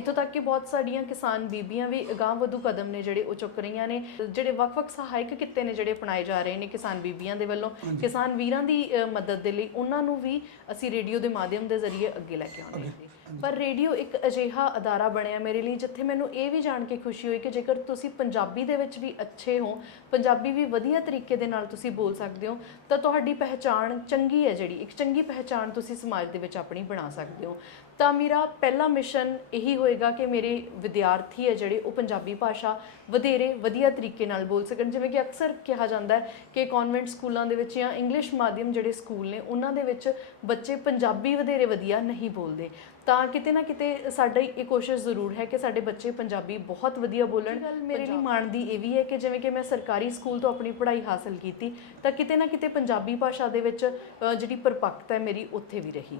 ਇੱਥੋਂ ਤੱਕ ਕਿ ਬਹੁਤ ਸਾਡੀਆਂ ਕਿਸਾਨ ਬੀਬੀਆਂ ਵੀ ਅਗਾਂਹ ਵਧੂ ਕਦਮ ਨੇ ਜਿਹੜੇ ਉਹ ਚੁੱਕ ਰਹੀਆਂ ਨੇ ਜਿਹੜੇ ਵੱਖ-ਵੱਖ ਸਹਾਇਕ ਕਿੱਤੇ ਨੇ ਜਿਹੜੇ ਅਪਣਾਏ ਜਾ ਰਹੇ ਨੇ ਕਿਸਾਨ ਬੀਬੀਆਂ ਦੇ ਵੱਲੋਂ। ਕਿਸਾਨ ਵੀਰਾਂ ਦੀ ਮਦਦ ਦੇ ਲਈ ਉਹਨਾਂ ਨੂੰ ਵੀ ਅਸੀਂ ਰੇਡੀਓ ਦੇ ਮਾਧਿਅਮ ਦੇ ਜ਼ਰੀਏ ਅੱਗੇ ਲੈ ਕੇ ਆਉਂਦੇ ਜੀ। ਪਰ ਰੇਡੀਓ ਇੱਕ ਅਜਿਹਾ ਅਦਾਰਾ ਬਣਿਆ ਮੇਰੇ ਲਈ ਜਿੱਥੇ ਮੈਨੂੰ ਇਹ ਵੀ ਜਾਣ ਕੇ ਖੁਸ਼ੀ ਹੋਈ ਕਿ ਜੇਕਰ ਤੁਸੀਂ ਪੰਜਾਬੀ ਦੇ ਵਿੱਚ ਵੀ ਅੱਛੇ ਹੋ ਪੰਜਾਬੀ ਵੀ ਵਧੀਆ ਤਰੀਕੇ ਦੇ ਨਾਲ ਤੁਸੀਂ ਬੋਲ ਸਕਦੇ ਹੋ ਤਾਂ ਤੁਹਾਡੀ ਪਹਿਚਾਣ ਚੰਗੀ ਹੈ ਜਿਹੜੀ। ਇੱਕ ਚੰਗੀ ਪਹਿਚਾਣ ਤੁਸੀਂ ਸਮਾਜ ਦੇ ਵਿੱਚ ਆਪਣੀ ਬਣਾ ਸਕਦੇ ਹੋ। ਤਾਂ ਮੇਰਾ ਪਹਿਲਾ ਮਿਸ਼ਨ ਇਹੀ ਹੋਏਗਾ ਕਿ ਮੇਰੇ ਵਿਦਿਆਰਥੀ ਹੈ ਜਿਹੜੇ ਉਹ ਪੰਜਾਬੀ ਭਾਸ਼ਾ ਵਧੇਰੇ ਵਧੀਆ ਤਰੀਕੇ ਨਾਲ ਬੋਲ ਸਕਣ। ਜਿਵੇਂ ਕਿ ਅਕਸਰ ਕਿਹਾ ਜਾਂਦਾ ਹੈ ਕਿ ਕਨਵੈਂਟ ਸਕੂਲਾਂ ਦੇ ਵਿੱਚ ਜਾਂ ਇੰਗਲਿਸ਼ ਮਾਧਿਅਮ ਜਿਹੜੇ ਸਕੂਲ ਨੇ, ਉਹਨਾਂ ਦੇ ਵਿੱਚ ਬੱਚੇ ਪੰਜਾਬੀ ਵਧੇਰੇ ਵਧੀਆ ਨਹੀਂ ਬੋਲਦੇ। ਤਾਂ ਕਿਤੇ ਨਾ ਕਿਤੇ ਸਾਡੀ ਇਹ ਕੋਸ਼ਿਸ਼ ਜ਼ਰੂਰ ਹੈ ਕਿ ਸਾਡੇ ਬੱਚੇ ਪੰਜਾਬੀ ਬਹੁਤ ਵਧੀਆ ਬੋਲਣ। ਗੱਲ ਮੇਰੇ ਲਈ ਮਾਣ ਦੀ ਇਹ ਵੀ ਹੈ ਕਿ ਜਿਵੇਂ ਕਿ ਮੈਂ ਸਰਕਾਰੀ ਸਕੂਲ ਤੋਂ ਆਪਣੀ ਪੜ੍ਹਾਈ ਹਾਸਲ ਕੀਤੀ ਤਾਂ ਕਿਤੇ ਨਾ ਕਿਤੇ ਪੰਜਾਬੀ ਭਾਸ਼ਾ ਦੇ ਵਿੱਚ ਜਿਹੜੀ ਪਰਪੱਕਤਾ ਹੈ ਮੇਰੀ ਉੱਥੇ ਵੀ ਰਹੀ।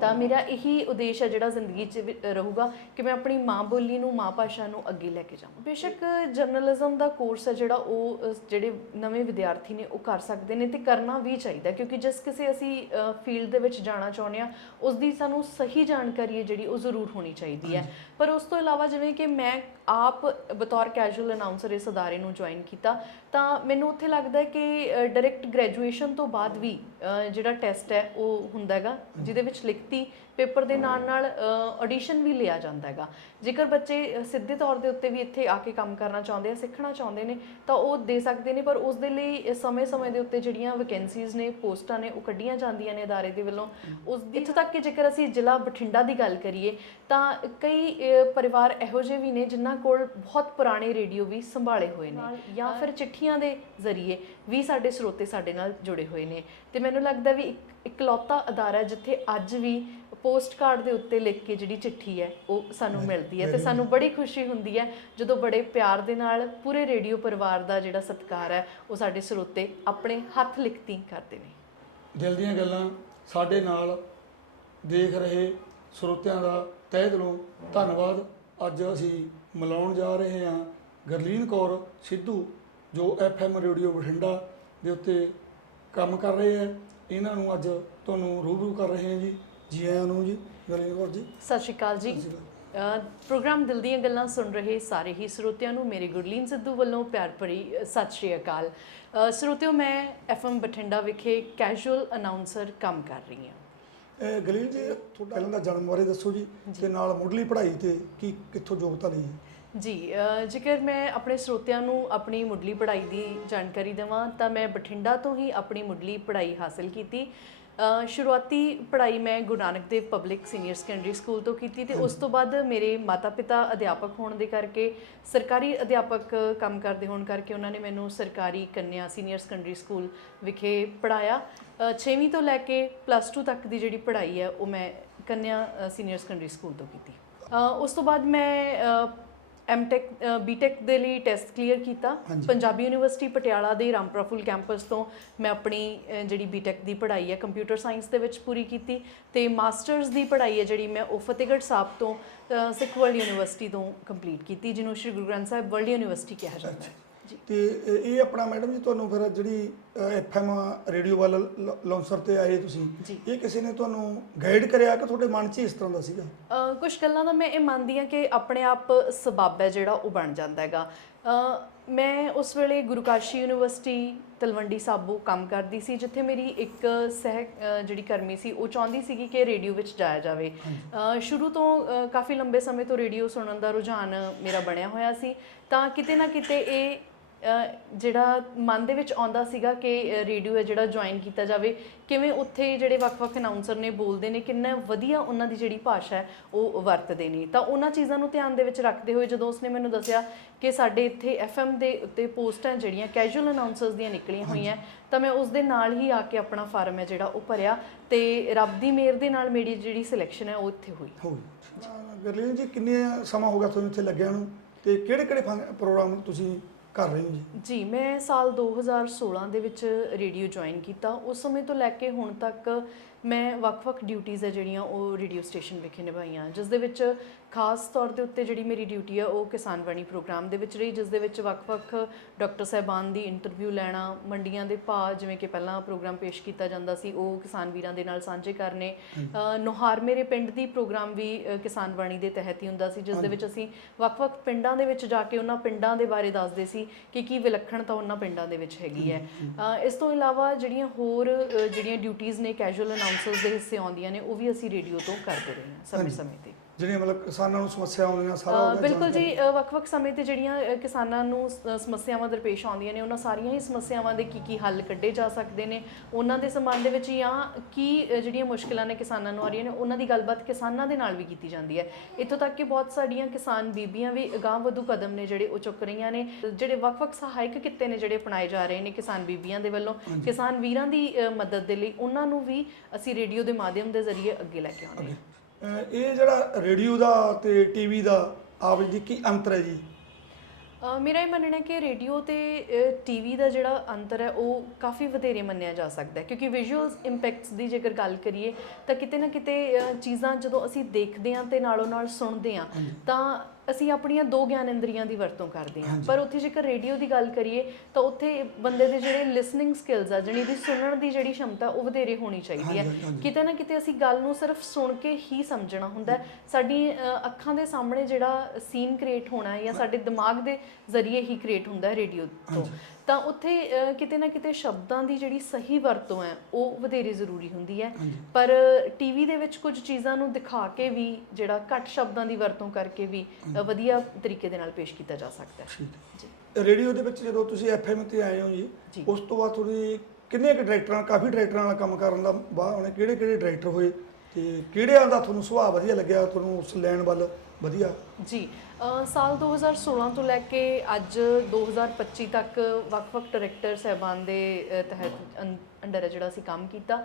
ਤਾਂ ਮੇਰਾ ਇਹੀ ਉਦੇਸ਼ ਹੈ ਜਿਹੜਾ ਜ਼ਿੰਦਗੀ 'ਚ ਰਹੂਗਾ ਕਿ ਮੈਂ ਆਪਣੀ ਮਾਂ ਬੋਲੀ ਨੂੰ ਮਾਂ ਭਾਸ਼ਾ ਨੂੰ ਅੱਗੇ ਲੈ ਕੇ ਜਾਵਾਂ। ਬੇਸ਼ੱਕ ਜਰਨਲਿਜ਼ਮ ਦਾ ਕੋਰਸ ਹੈ ਜਿਹੜਾ ਉਹ ਜਿਹੜੇ ਨਵੇਂ ਵਿਦਿਆਰਥੀ ਨੇ ਉਹ ਕਰ ਸਕਦੇ ਨੇ ਤੇ ਕਰਨਾ ਵੀ ਚਾਹੀਦਾ ਕਿਉਂਕਿ ਜਿਸ ਕਿਸੇ ਅਸੀਂ ਫੀਲਡ ਦੇ ਵਿੱਚ ਜਾਣਾ ਚਾਹੁੰਦੇ ਆ ਉਸ ਦੀ ਸਾਨੂੰ ਸਹੀ ਜਾਣਕਾਰੀ ਹੈ ਜਿਹੜੀ ਉਹ ਜ਼ਰੂਰ ਹੋਣੀ ਚਾਹੀਦੀ ਹੈ। ਪਰ ਉਸ ਤੋਂ ਇਲਾਵਾ ਜਿਵੇਂ ਕਿ ਮੈਂ ਆਪ ਬਤੌਰ ਕੈਜੂਅਲ ਅਨਾਉਂਸਰ ਇਸ ਅਦਾਰੇ ਨੂੰ ਜੁਆਇਨ ਕੀਤਾ ਤਾਂ ਮੈਨੂੰ ਉੱਥੇ ਲੱਗਦਾ ਹੈ ਕਿ ਡਾਇਰੈਕਟ ਗ੍ਰੈਜੂਏਸ਼ਨ ਤੋਂ ਬਾਅਦ ਵੀ ਜਿਹੜਾ ਟੈਸਟ ਹੈ ਉਹ ਹੁੰਦਾ ਹੈਗਾ ਜਿਹਦੇ ਵਿੱਚ ਲਿਖਤੀ ਪੇਪਰ ਦੇ ਨਾਲ ਨਾਲ ਆਡੀਸ਼ਨ ਵੀ ਲਿਆ ਜਾਂਦਾ ਹੈਗਾ। ਜੇਕਰ ਬੱਚੇ ਸਿੱਧੇ ਤੌਰ ਦੇ ਉੱਤੇ ਵੀ ਇੱਥੇ ਆ ਕੇ ਕੰਮ ਕਰਨਾ ਚਾਹੁੰਦੇ ਆ ਸਿੱਖਣਾ ਚਾਹੁੰਦੇ ਨੇ ਤਾਂ ਉਹ ਦੇ ਸਕਦੇ ਨੇ ਪਰ ਉਸ ਦੇ ਲਈ ਸਮੇਂ-ਸਮੇਂ ਦੇ ਉੱਤੇ ਜਿਹੜੀਆਂ ਵੈਕੈਂਸੀਜ਼ ਨੇ ਪੋਸਟਾਂ ਨੇ ਉਹ ਕੱਢੀਆਂ ਜਾਂਦੀਆਂ ਨੇ ਅਦਾਰੇ ਦੇ ਵੱਲੋਂ। ਉਸ ਇੱਥੋਂ ਤੱਕ ਕਿ ਜੇਕਰ ਅਸੀਂ ਜ਼ਿਲ੍ਹਾ ਬਠਿੰਡਾ ਦੀ ਗੱਲ ਕਰੀਏ ਤਾਂ ਕਈ ਪਰਿਵਾਰ ਇਹੋ ਜਿਹੇ ਵੀ ਨੇ ਜਿਨ੍ਹਾਂ ਕੋਲ ਬਹੁਤ ਪੁਰਾਣੇ ਰੇਡੀਓ ਵੀ ਸੰਭਾਲੇ ਹੋਏ ਨੇ ਜਾਂ ਫਿਰ ਚਿੱਠੀਆਂ ਦੇ ਜ਼ਰੀਏ ਵੀ ਸਾਡੇ ਸਰੋਤੇ ਸਾਡੇ ਨਾਲ ਜੁੜੇ ਹੋਏ ਨੇ। ਤੇ ਮੈਨੂੰ ਲੱਗਦਾ ਵੀ ਇੱਕ ਇਕਲੌਤਾ ਅਦਾਰਾ ਜਿੱਥੇ ਅੱਜ ਵੀ ਪੋਸਟ ਕਾਰਡ ਦੇ ਉੱਤੇ ਲਿਖ ਕੇ ਜਿਹੜੀ ਚਿੱਠੀ ਹੈ ਉਹ ਸਾਨੂੰ ਮਿਲਦੀ ਹੈ ਤੇ ਸਾਨੂੰ ਬੜੀ ਖੁਸ਼ੀ ਹੁੰਦੀ ਹੈ ਜਦੋਂ ਬੜੇ ਪਿਆਰ ਦੇ ਨਾਲ ਪੂਰੇ ਰੇਡੀਓ ਪਰਿਵਾਰ ਦਾ ਜਿਹੜਾ ਸਤਿਕਾਰ ਹੈ ਉਹ ਸਾਡੇ ਸਰੋਤੇ ਆਪਣੇ ਹੱਥ ਲਿਖਤੀ ਕਰਦੇ ਨੇ। ਦਿਲ ਦੀਆਂ ਗੱਲਾਂ ਸਾਡੇ ਨਾਲ ਦੇਖ ਰਹੇ ਸਰੋਤਿਆਂ ਦਾ ਤਹਿ ਦਿਲੋਂ ਧੰਨਵਾਦ। ਅੱਜ ਅਸੀਂ ਮਿਲਾਉਣ ਜਾ ਰਹੇ ਹਾਂ ਗਰਲੀਨ ਕੌਰ ਸਿੱਧੂ ਜੋ ਐਫਐਮ ਰੇਡੀਓ ਬਠਿੰਡਾ ਦੇ ਉੱਤੇ ਕੰਮ ਕਰ ਰਹੇ ਹੈ। ਇਹਨਾਂ ਨੂੰ ਅੱਜ ਤੁਹਾਨੂੰ ਰੂਬਰੂ ਕਰ ਰਹੇ ਹਾਂ ਜੀ। ਜੀ ਆਇਆਂ ਨੂੰ ਜੀ ਗਰਲੀਨ ਕੌਰ ਜੀ। ਸਤਿ ਸ਼੍ਰੀ ਅਕਾਲ ਜੀ। ਪ੍ਰੋਗਰਾਮ ਦਿਲ ਦੀਆਂ ਗੱਲਾਂ ਸੁਣ ਰਹੇ ਸਾਰੇ ਹੀ ਸਰੋਤਿਆਂ ਨੂੰ ਮੇਰੇ ਗੁਰਲੀਨ ਸਿੱਧੂ ਵੱਲੋਂ ਪਿਆਰ ਭਰੀ ਸਤਿ ਸ਼੍ਰੀ ਅਕਾਲ। ਸਰੋਤਿਓ ਮੈਂ ਐਫਐਮ ਬਠਿੰਡਾ ਵਿਖੇ ਕੈਜੂਅਲ ਅਨਾਉਂਸਰ ਕੰਮ ਕਰ ਰਹੀ ਹਾਂ। ਇਹ ਗਰਲੀਨ ਜੀ ਤੁਹਾਡਾ ਪਹਿਲਾਂ ਦਾ ਜਨਮ ਬਾਰੇ ਦੱਸੋ ਜੀ ਤੇ ਨਾਲ ਮੁੱਢਲੀ ਪੜ੍ਹਾਈ ਤੇ ਕੀ ਕਿੱਥੋਂ ਯੋਗਤਾ ਲਈ? ਹੈ ਜੀ ਜੇਕਰ ਮੈਂ ਆਪਣੇ ਸਰੋਤਿਆਂ ਨੂੰ ਆਪਣੀ ਮੁੱਢਲੀ ਪੜ੍ਹਾਈ ਦੀ ਜਾਣਕਾਰੀ ਦੇਵਾਂ ਤਾਂ ਮੈਂ ਬਠਿੰਡਾ ਤੋਂ ਹੀ ਆਪਣੀ ਮੁੱਢਲੀ ਪੜ੍ਹਾਈ ਹਾਸਲ ਕੀਤੀ। ਸ਼ੁਰੂਆਤੀ ਪੜ੍ਹਾਈ ਮੈਂ Guru Nanak Dev public senior secondary school ਤੋਂ ਕੀਤੀ ਤੇ ਉਸ ਤੋਂ ਬਾਅਦ ਮੇਰੇ ਮਾਤਾ-ਪਿਤਾ ਅਧਿਆਪਕ ਹੋਣ ਦੇ ਕਰਕੇ, ਸਰਕਾਰੀ ਅਧਿਆਪਕ ਕੰਮ ਕਰਦੇ ਹੋਣ ਕਰਕੇ ਉਹਨਾਂ ਨੇ ਮੈਨੂੰ ਸਰਕਾਰੀ ਕੰਨਿਆ ਸੀਨੀਅਰ ਸੈਕੰਡਰੀ ਸਕੂਲ ਵਿਖੇ ਪੜਾਇਆ 6ਵੀਂ ਤੋਂ ਲੈ ਕੇ ਪਲੱਸ 2 ਤੱਕ ਦੀ ਜਿਹੜੀ ਪੜ੍ਹਾਈ ਹੈ, ਉਹ ਮੈਂ ਕੰਨਿਆ ਸੀਨੀਅਰ ਸੈਕੰਡਰੀ ਸਕੂਲ ਤੋਂ ਕੀਤੀ। ਉਸ ਤੋਂ ਬਾਅਦ ਮੈਂ ਐਮਟੈਕ ਬੀਟੈਕ ਦੇ ਲਈ ਟੈਸਟ ਕਲੀਅਰ ਕੀਤਾ। ਪੰਜਾਬੀ ਯੂਨੀਵਰਸਿਟੀ ਪਟਿਆਲਾ ਦੇ ਰਾਮਪੁਰਾ ਫੁੱਲ ਕੈਂਪਸ ਤੋਂ ਮੈਂ ਆਪਣੀ ਜਿਹੜੀ ਬੀਟੈਕ ਦੀ ਪੜ੍ਹਾਈ ਹੈ ਕੰਪਿਊਟਰ ਸਾਇੰਸ ਦੇ ਵਿੱਚ ਪੂਰੀ ਕੀਤੀ। ਤੇ ਮਾਸਟਰਸ ਦੀ ਪੜ੍ਹਾਈ ਹੈ ਜਿਹੜੀ ਮੈਂ ਉਹ ਫਤਿਹਗੜ੍ਹ ਸਾਹਿਬ ਤੋਂ ਸਿੱਖ ਵਰਲਡ ਯੂਨੀਵਰਸਿਟੀ ਤੋਂ ਕੰਪਲੀਟ ਕੀਤੀ ਜਿਹਨੂੰ ਸ਼੍ਰੀ ਗੁਰੂ ਗ੍ਰੰਥ ਸਾਹਿਬ ਵਰਲਡ ਯੂਨੀਵਰਸਿਟੀ ਕਿਹਾ ਜਾਂਦਾ ਹੈ। ਤੇ ਇਹ ਆਪਣਾ ਮੈਡਮ ਜੀ ਤੁਹਾਨੂੰ ਫਿਰ ਜਿਹੜੀ ਐਫਐਮ ਰੇਡੀਓ ਵਾਲਾ ਲਾਂਸਰ ਤੇ ਆਏ ਤੁਸੀਂ। ਇਹ ਕਿਸੇ ਨੇ ਤੁਹਾਨੂੰ ਗਾਈਡ ਕਰਿਆ ਕਿ ਤੁਹਾਡੇ ਮਨ 'ਚ ਇਸ ਤਰ੍ਹਾਂ ਦਾ ਸੀਗਾ? ਕੁਝ ਗੱਲਾਂ ਦਾ ਮੈਂ ਇਹ ਮੰਨਦੀ ਹਾਂ ਕਿ ਆਪਣੇ ਆਪ ਸਬੱਬ ਹੈ ਜਿਹੜਾ ਉਹ ਬਣ ਜਾਂਦਾ ਹੈਗਾ। ਮੈਂ ਉਸ ਵੇਲੇ ਗੁਰੂਕਾਸ਼ੀ ਯੂਨੀਵਰਸਿਟੀ ਤਲਵੰਡੀ ਸਾਬੋ ਕੰਮ ਕਰਦੀ ਸੀ ਜਿੱਥੇ ਮੇਰੀ ਇੱਕ ਸਹਿ ਜਿਹੜੀ ਕਰਮੀ ਸੀ ਉਹ ਚਾਹੁੰਦੀ ਸੀਗੀ ਕਿ ਰੇਡੀਓ ਵਿੱਚ ਜਾਇਆ ਜਾਵੇ। ਸ਼ੁਰੂ ਤੋਂ ਕਾਫੀ ਲੰਬੇ ਸਮੇਂ ਤੋਂ ਰੇਡੀਓ ਸੁਣਨ ਦਾ ਰੁਝਾਨ ਮੇਰਾ ਬਣਿਆ ਹੋਇਆ ਸੀ। ਤਾਂ ਕਿਤੇ ਨਾ ਕਿਤੇ ਇਹ ਜਿਹੜਾ ਮਨ ਦੇ ਵਿੱਚ ਆਉਂਦਾ ਸੀਗਾ ਕਿ ਰੇਡੀਓ ਹੈ ਜਿਹੜਾ ਜੁਆਇਨ ਕੀਤਾ ਜਾਵੇ, ਕਿਵੇਂ ਉੱਥੇ ਜਿਹੜੇ ਵੱਖ-ਵੱਖ ਅਨਾਉਂਸਰ ਨੇ ਬੋਲਦੇ ਨੇ, ਕਿੰਨਾ ਵਧੀਆ ਉਹਨਾਂ ਦੀ ਜਿਹੜੀ ਭਾਸ਼ਾ ਹੈ, ਉਹ ਵਰਤਦੇ ਨੇ। ਤਾਂ ਉਹਨਾਂ ਚੀਜ਼ਾਂ ਨੂੰ ਧਿਆਨ ਦੇ ਵਿੱਚ ਰੱਖਦੇ ਹੋਏ ਜਦੋਂ ਉਸਨੇ ਮੈਨੂੰ ਦੱਸਿਆ ਕਿ ਸਾਡੇ ਇੱਥੇ ਐਫਐਮ ਦੇ ਉੱਤੇ ਪੋਸਟਾਂ ਜਿਹੜੀਆਂ ਕੈਜੂਅਲ ਅਨਾਉਂਸਰਸ ਦੀਆਂ ਨਿਕਲੀਆਂ ਹੋਈਆਂ, ਤਾਂ ਮੈਂ ਉਸ ਦੇ ਨਾਲ ਹੀ ਆ ਕੇ ਆਪਣਾ ਫਾਰਮ ਹੈ ਜਿਹੜਾ ਉਹ ਭਰਿਆ ਤੇ ਰੱਬ ਦੀ ਮਿਹਰ ਦੇ ਨਾਲ ਮੇਰੀ ਜਿਹੜੀ ਸਿਲੈਕਸ਼ਨ ਹੈ, ਉਹ ਇੱਥੇ ਹੋਈ। ਹੋਈ। ਗਰਲੀਨ ਜੀ, ਕਿੰਨੇ ਸਮਾਂ ਹੋ ਗਿਆ ਤੁਹਾਨੂੰ ਇੱਥੇ ਲੱਗਿਆ ਨੂੰ ਤੇ ਕਿਹੜੇ ਕਿਹੜੇ ਪ੍ਰੋਗਰਾਮ ਤੁਸੀਂ ਕਰ ਰਹੇ ਹੋ ਜੀ। ਜੀ, ਮੈਂ ਸਾਲ 2016 ਦੇ ਵਿੱਚ ਰੇਡੀਓ ਜੁਆਇਨ ਕੀਤਾ। ਉਸ ਸਮੇਂ ਤੋਂ ਲੈ ਕੇ ਹੁਣ ਤੱਕ ਮੈਂ ਵੱਖ-ਵੱਖ ਡਿਊਟੀਆਂ ਹੈ ਜਿਹੜੀਆਂ ਉਹ ਰੇਡੀਓ ਸਟੇਸ਼ਨ ਵਿਖੇ ਨਿਭਾਈਆਂ। ਜਿਸ ਦੇ ਵਿੱਚ ਖਾਸ ਤੌਰ ਦੇ ਉੱਤੇ ਜਿਹੜੀ ਮੇਰੀ ਡਿਊਟੀ ਹੈ ਉਹ ਕਿਸਾਨ ਬਾਣੀ ਪ੍ਰੋਗਰਾਮ ਦੇ ਵਿੱਚ ਰਹੀ ਜਿਸ ਦੇ ਵਿੱਚ ਵੱਖ-ਵੱਖ ਡਾਕਟਰ ਸਾਹਿਬਾਨ ਦੀ ਇੰਟਰਵਿਊ ਲੈਣਾ ਮੰਡੀਆਂ ਦੇ ਭਾਅ ਜਿਵੇਂ ਕਿ ਪਹਿਲਾਂ ਪ੍ਰੋਗਰਾਮ ਪੇਸ਼ ਕੀਤਾ ਜਾਂਦਾ ਸੀ ਉਹ ਕਿਸਾਨ ਵੀਰਾਂ ਦੇ ਨਾਲ ਸਾਂਝੇ ਕਰਨੇ। ਨੁਹਾਰ ਮੇਰੇ ਪਿੰਡ ਦੀ ਪ੍ਰੋਗਰਾਮ ਵੀ ਕਿਸਾਨ ਬਾਣੀ ਦੇ ਤਹਿਤ ਹੀ ਹੁੰਦਾ ਸੀ ਜਿਸ ਦੇ ਵਿੱਚ ਅਸੀਂ ਵੱਖ-ਵੱਖ ਪਿੰਡਾਂ ਦੇ ਵਿੱਚ ਜਾ ਕੇ ਉਹਨਾਂ ਪਿੰਡਾਂ ਦੇ ਬਾਰੇ ਦੱਸਦੇ ਸੀ ਕਿ ਕੀ ਵਿਲੱਖਣਤਾ ਉਹਨਾਂ ਪਿੰਡਾਂ ਦੇ ਵਿੱਚ ਹੈਗੀ ਹੈ। ਇਸ ਤੋਂ ਇਲਾਵਾ ਜਿਹੜੀਆਂ ਹੋਰ ਜਿਹੜੀਆਂ ਡਿਊਟੀਆਂ ਨੇ ਕੈਜੂਅਲ ਅਨਾਉਂਸਰਸ ਦੇ ਹਿੱਸੇ ਆਉਂਦੀਆਂ ਨੇ ਉਹ ਵੀ ਅਸੀਂ ਰੇਡੀਓ ਤੋਂ ਕਰਦੇ ਰਹੇ ਹਾਂ ਸਮੇਂ-ਸਮੇਂ ਤੇ। ਜਿਹੜੀਆਂ ਮਤਲਬ ਕਿਸਾਨਾਂ ਨੂੰ ਸਮੱਸਿਆ ਆਉਂਦੀਆਂ ਸਾਰਾ ਉਹਦਾ ਬਿਲਕੁਲ ਜੀ ਵੱਖ-ਵੱਖ ਸਮੇਂ ਤੇ ਜਿਹੜੀਆਂ ਕਿਸਾਨਾਂ ਨੂੰ ਸਮੱਸਿਆਵਾਂ ਦਰਪੇਸ਼ ਆਉਂਦੀਆਂ ਨੇ ਉਹਨਾਂ ਸਾਰੀਆਂ ਹੀ ਸਮੱਸਿਆਵਾਂ ਦੇ ਕੀ ਕੀ ਹੱਲ ਕੱਢੇ ਜਾ ਸਕਦੇ ਨੇ। ਉਹਨਾਂ ਦੇ ਸੰਬੰਧ ਦੇ ਵਿੱਚ ਜਾਂ ਕੀ ਜਿਹੜੀਆਂ ਮੁਸ਼ਕਲਾਂ ਨੇ ਕਿਸਾਨਾਂ ਨੂੰ ਆ ਰਹੀਆਂ ਨੇ ਉਹਨਾਂ ਦੀ ਗੱਲਬਾਤ ਕਿਸਾਨਾਂ ਦੇ ਨਾਲ ਵੀ ਕੀਤੀ ਜਾਂਦੀ ਹੈ। ਇੱਥੋਂ ਤੱਕ ਕਿ ਬਹੁਤ ਸਾਡੀਆਂ ਕਿਸਾਨ ਬੀਬੀਆਂ ਵੀ ਅਗਾਂਹ ਵਧੂ ਕਦਮ ਨੇ ਜਿਹੜੇ ਉਹ ਚੁੱਕ ਰਹੀਆਂ ਨੇ ਜਿਹੜੇ ਵੱਖ-ਵੱਖ ਸਹਾਇਕ ਕਿੱਤੇ ਨੇ ਜਿਹੜੇ ਅਪਣਾਏ ਜਾ ਰਹੇ ਨੇ ਕਿਸਾਨ ਬੀਬੀਆਂ ਦੇ ਵੱਲੋਂ। ਕਿਸਾਨ ਵੀਰਾਂ ਦੀ ਮਦਦ ਦੇ ਲਈ ਉਹਨਾਂ ਨੂੰ ਵੀ ਅਸੀਂ ਰੇਡੀਓ ਦੇ ਮਾਧਿਅਮ ਦੇ ਜ਼ਰੀਏ ਅੱਗੇ ਲੈ ਕੇ ਆਉਂਦੇ ਹਾਂ। ਇਹ ਜਿਹੜਾ ਰੇਡੀਓ ਦਾ ਤੇ ਟੀਵੀ ਦਾ ਆਪ ਜੀ ਕੀ ਅੰਤਰ ਹੈ ਜੀ? ਮੇਰਾ ਇਹ ਮੰਨਣਾ ਹੈ ਕਿ ਰੇਡੀਓ ਤੇ ਟੀਵੀ ਦਾ ਜਿਹੜਾ ਅੰਤਰ ਹੈ ਉਹ ਕਾਫੀ ਵਧੇਰੇ ਮੰਨਿਆ ਜਾ ਸਕਦਾ ਹੈ। ਕਿਉਂਕਿ ਵਿਜ਼ੂਅਲਸ ਇੰਪੈਕਟਸ ਦੀ ਜੇਕਰ ਗੱਲ ਕਰੀਏ ਤਾਂ ਕਿਤੇ ਨਾ ਕਿਤੇ ਚੀਜ਼ਾਂ ਜਦੋਂ ਅਸੀਂ ਦੇਖਦੇ ਹਾਂ ਤੇ ਨਾਲੋਂ ਨਾਲ ਸੁਣਦੇ ਹਾਂ ਤਾਂ ਅਸੀਂ ਆਪਣੀਆਂ ਦੋ ਗਿਆਨ ਇੰਦਰੀਆਂ ਦੀ ਵਰਤੋਂ ਕਰਦੇ ਹਾਂ। ਪਰ ਉੱਥੇ ਜੇਕਰ ਰੇਡੀਓ ਦੀ ਗੱਲ ਕਰੀਏ ਤਾਂ ਉੱਥੇ ਬੰਦੇ ਦੇ ਜਿਹੜੇ ਲਿਸਨਿੰਗ ਸਕਿੱਲਸ ਆ ਜਣੀ ਦੀ ਸੁਣਨ ਦੀ ਜਿਹੜੀ ਸ਼ਮਤਾ ਉਹ ਵਧੇਰੇ ਹੋਣੀ ਚਾਹੀਦੀ ਹੈ। ਕਿਤੇ ਨਾ ਕਿਤੇ ਅਸੀਂ ਗੱਲ ਨੂੰ ਸਿਰਫ ਸੁਣ ਕੇ ਹੀ ਸਮਝਣਾ ਹੁੰਦਾ ਸਾਡੀ ਅੱਖਾਂ ਦੇ ਸਾਹਮਣੇ ਜਿਹੜਾ ਸੀਨ ਕ੍ਰੀਏਟ ਹੋਣਾ ਹੈ ਜਾਂ ਸਾਡੇ ਦਿਮਾਗ ਦੇ ਜ਼ਰੀਏ ਹੀ ਕ੍ਰੀਏਟ ਹੁੰਦਾ ਹੈ ਰੇਡੀਓ ਤੋਂ। ਤਾਂ ਉੱਥੇ ਕਿਤੇ ਨਾ ਕਿਤੇ ਸ਼ਬਦਾਂ ਦੀ ਜਿਹੜੀ ਸਹੀ ਵਰਤੋਂ ਹੈ ਉਹ ਵਧੇਰੇ ਜ਼ਰੂਰੀ ਹੁੰਦੀ ਹੈ। ਪਰ ਟੀਵੀ ਦੇ ਵਿੱਚ ਕੁਝ ਚੀਜ਼ਾਂ ਨੂੰ ਦਿਖਾ ਕੇ ਵੀ ਜਿਹੜਾ ਘੱਟ ਸ਼ਬਦਾਂ ਦੀ ਵਰਤੋਂ ਕਰਕੇ ਵੀ ਵਧੀਆ ਤਰੀਕੇ ਦੇ ਨਾਲ ਪੇਸ਼ ਕੀਤਾ ਜਾ ਸਕਦਾ ਹੈ। ਜੀ। ਰੇਡੀਓ ਦੇ ਵਿੱਚ ਜਦੋਂ ਤੁਸੀਂ ਐਫਐਮ ਤੇ ਆਏ ਹੋ ਜੀ। ਉਸ ਤੋਂ ਬਾਅਦ ਤੁਹਾਡੀ ਕਿੰਨੇ ਕੁ ਡਾਇਰੈਕਟਰਾਂ ਕਾਫੀ ਡਾਇਰੈਕਟਰਾਂ ਨਾਲ ਕੰਮ ਕਰਨ ਦਾ ਬਾਅਦ ਉਹਨੇ ਕਿਹੜੇ ਕਿਹੜੇ ਡਾਇਰੈਕਟਰ ਹੋਏ ਤੇ ਕਿਹੜਿਆਂ ਦਾ ਤੁਹਾਨੂੰ ਸੁਭਾਅ ਵਧੀਆ ਲੱਗਿਆ ਤੁਹਾਨੂੰ ਉਸ ਲੈਣ ਵੱਲ ਵਧੀਆ? ਜੀ ਸਾਲ 2016 ਤੋਂ ਲੈ ਕੇ ਅੱਜ 2025 ਤੱਕ ਵੱਖ-ਵੱਖ ਡਾਇਰੈਕਟਰ ਸਹਿਬਾਨ ਦੇ ਤਹਿਤ ਅੰਡਰ ਹੈ ਜਿਹੜਾ ਅਸੀਂ ਕੰਮ ਕੀਤਾ।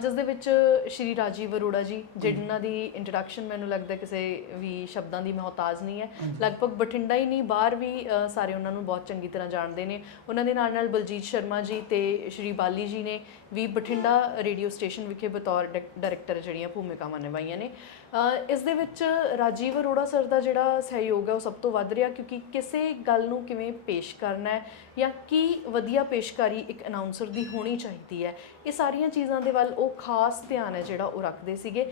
ਜਿਸ ਦੇ ਵਿੱਚ ਸ਼੍ਰੀ ਰਾਜੀਵ ਅਰੋੜਾ ਜੀ ਜਿਨ੍ਹਾਂ ਦੀ ਇੰਟਰੋਡਕਸ਼ਨ ਮੈਨੂੰ ਲੱਗਦਾ ਕਿਸੇ ਵੀ ਸ਼ਬਦਾਂ ਦੀ ਮਹਤਾਜ ਨਹੀਂ ਹੈ। ਲਗਭਗ ਬਠਿੰਡਾ ਹੀ ਨਹੀਂ ਬਾਹਰ ਵੀ ਸਾਰੇ ਉਹਨਾਂ ਨੂੰ ਬਹੁਤ ਚੰਗੀ ਤਰ੍ਹਾਂ ਜਾਣਦੇ ਨੇ। ਉਹਨਾਂ ਦੇ ਨਾਲ ਨਾਲ ਬਲਜੀਤ ਸ਼ਰਮਾ ਜੀ ਤੇ ਸ਼੍ਰੀ ਬਾਲੀ ਜੀ ਨੇ ਵੀ ਬਠਿੰਡਾ ਰੇਡੀਓ ਸਟੇਸ਼ਨ ਵਿਖੇ ਬਤੌਰ ਡਾਇਰੈਕ- ਡਾਇਰੈਕਟਰ ਜਿਹੜੀਆਂ ਭੂਮਿਕਾਵਾਂ ਨਿਭਾਈਆਂ ਨੇ। ਇਸ ਦੇ ਵਿੱਚ ਰਾਜੀਵ ਅਰੋੜਾ ਸਰ ਦਾ ਜਿਹੜਾ ਸਹਿਯੋਗ ਹੈ ਉਹ ਸਭ ਤੋਂ ਵੱਧ ਰਿਹਾ ਕਿਉਂਕਿ ਕਿਸੇ ਗੱਲ ਨੂੰ ਕਿਵੇਂ ਪੇਸ਼ ਕਰਨਾ ਹੈ ਜਾਂ ਕੀ ਵਧੀਆ ਪੇਸ਼ਕਾਰੀ ਇੱਕ ਅਨਾਉਂਸਰ ਦੀ ਹੋਣੀ ਚਾਹੀਦੀ ਹੈ, ਇਹ ਸਾਰੀਆਂ ਚੀਜ਼ਾਂ ਦੇ ਵੱਲ ਉਹ ਖਾਸ ਧਿਆਨ ਹੈ ਜਿਹੜਾ ਉਹ ਰੱਖਦੇ ਸੀਗੇ।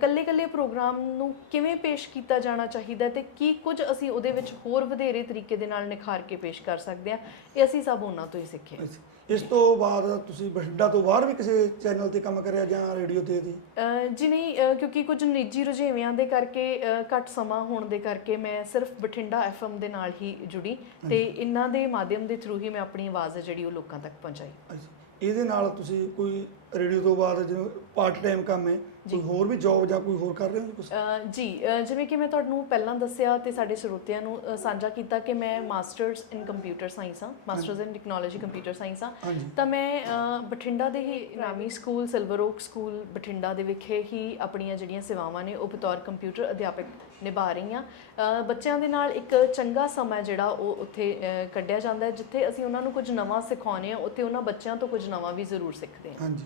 ਕੱਲੇ ਕੱਲੇ ਪ੍ਰੋਗਰਾਮ ਨੂੰ ਕਿਵੇਂ ਪੇਸ਼ ਕੀਤਾ ਜਾਣਾ ਚਾਹੀਦਾ ਹੈ ਤੇ ਕੀ ਕੁਝ ਅਸੀਂ ਉਹਦੇ ਵਿੱਚ ਹੋਰ ਵਧੇਰੇ ਤਰੀਕੇ ਦੇ ਨਾਲ ਨਿਖਾਰ ਕੇ ਪੇਸ਼ ਕਰ ਸਕਦੇ ਹਾਂ, ਇਹ ਅਸੀਂ ਸਭ ਉਹਨਾਂ ਤੋਂ ਹੀ ਸਿੱਖਿਆ ਇਸ ਤੋਂ ਬਾਅਦ ਤੁਸੀਂ ਬਠਿੰਡਾ ਤੋਂ ਬਾਹਰ ਵੀ ਕਿਸੇ ਚੈਨਲ ਤੇ ਕੰਮ ਕਰਿਆ ਜਾਂ ਰੇਡੀਓ ਤੇ ਦੀ ਅਹ ਜੀ ਨਹੀਂ ਅਹ ਕਿਉਂਕਿ ਕੁਝ ਨਿੱਜੀ ਰੁਝੇਵਿਆਂ ਦੇ ਕਰਕੇ ਅਹ ਘੱਟ ਸਮਾਂ ਹੋਣ ਦੇ ਕਰਕੇ ਮੈਂ ਸਿਰਫ ਬਠਿੰਡਾ ਐਫਐਮ ਦੇ ਨਾਲ ਹੀ ਜੁੜੀ ਤੇ ਇਹਨਾਂ ਦੇ ਮਾਧਿਅਮ ਦੇ ਥਰੂ ਹੀ ਮੈਂ ਆਪਣੀ ਆਵਾਜ਼ ਹੈ ਜਿਹੜੀ ਉਹ ਲੋਕਾਂ ਤੱਕ ਪਹੁੰਚਾਈ। ਅੱਛਾ। ਇਹਦੇ ਨਾਲ ਤੁਸੀਂ ਕੋਈ ਰੇਡੀਓ ਤੋਂ ਬਾਅਦ ਜਿਵੇਂ ਪਾਰਟ ਟਾਈਮ ਕੰਮ ਹੈ ਕੋਈ ਹੋਰ ਵੀ ਜੌਬ ਜਾਂ ਕੋਈ ਹੋਰ ਕਰ ਰਹੇ ਹੋ ਅਹ ਜੀ ਜਿਵੇਂ ਕਿ ਮੈਂ ਤੁਹਾਨੂੰ ਪਹਿਲਾਂ ਦੱਸਿਆ ਤੇ ਸਾਡੇ ਸਰੋਤਿਆਂ ਨੂੰ ਸਾਂਝਾ ਕੀਤਾ ਕਿ ਮੈਂ ਮਾਸਟਰਸ ਇਨ ਕੰਪਿਊਟਰ ਸਾਇੰਸ ਹਾਂ masters in technology computer science ਹਾਂ। ਹਾਂਜੀ। ਤਾਂ ਮੈਂ ਬਠਿੰਡਾ ਦੇ ਹੀ ਨਾਮੀ school silver oak school Bathinda ਦੇ ਵਿਖੇ ਹੀ ਆਪਣੀਆਂ ਜਿਹੜੀਆਂ ਸੇਵਾਵਾਂ ਨੇ ਉਹ ਬਤੌਰ ਕੰਪਿਊਟਰ ਅਧਿਆਪਕ ਨਿਭਾ ਰਹੀ ਹਾਂ। ਬੱਚਿਆਂ ਦੇ ਨਾਲ ਇੱਕ ਚੰਗਾ ਸਮਾਂ ਜਿਹੜਾ ਉਹ ਉੱਥੇ ਕੱਢਿਆ ਜਾਂਦਾ ਹੈ ਜਿੱਥੇ ਅਸੀਂ ਉਹਨਾਂ ਨੂੰ ਕੁਝ ਨਵਾਂ ਸਿਖਾਉਂਦੇ ਹਾਂ ਉੱਥੇ ਉਹਨਾਂ ਬੱਚਿਆਂ ਤੋਂ ਕੁਝ ਨਵਾਂ ਵੀ ਜ਼ਰੂਰ ਸਿੱਖਦੇ ਹਾਂ। ਹਾਂਜੀ।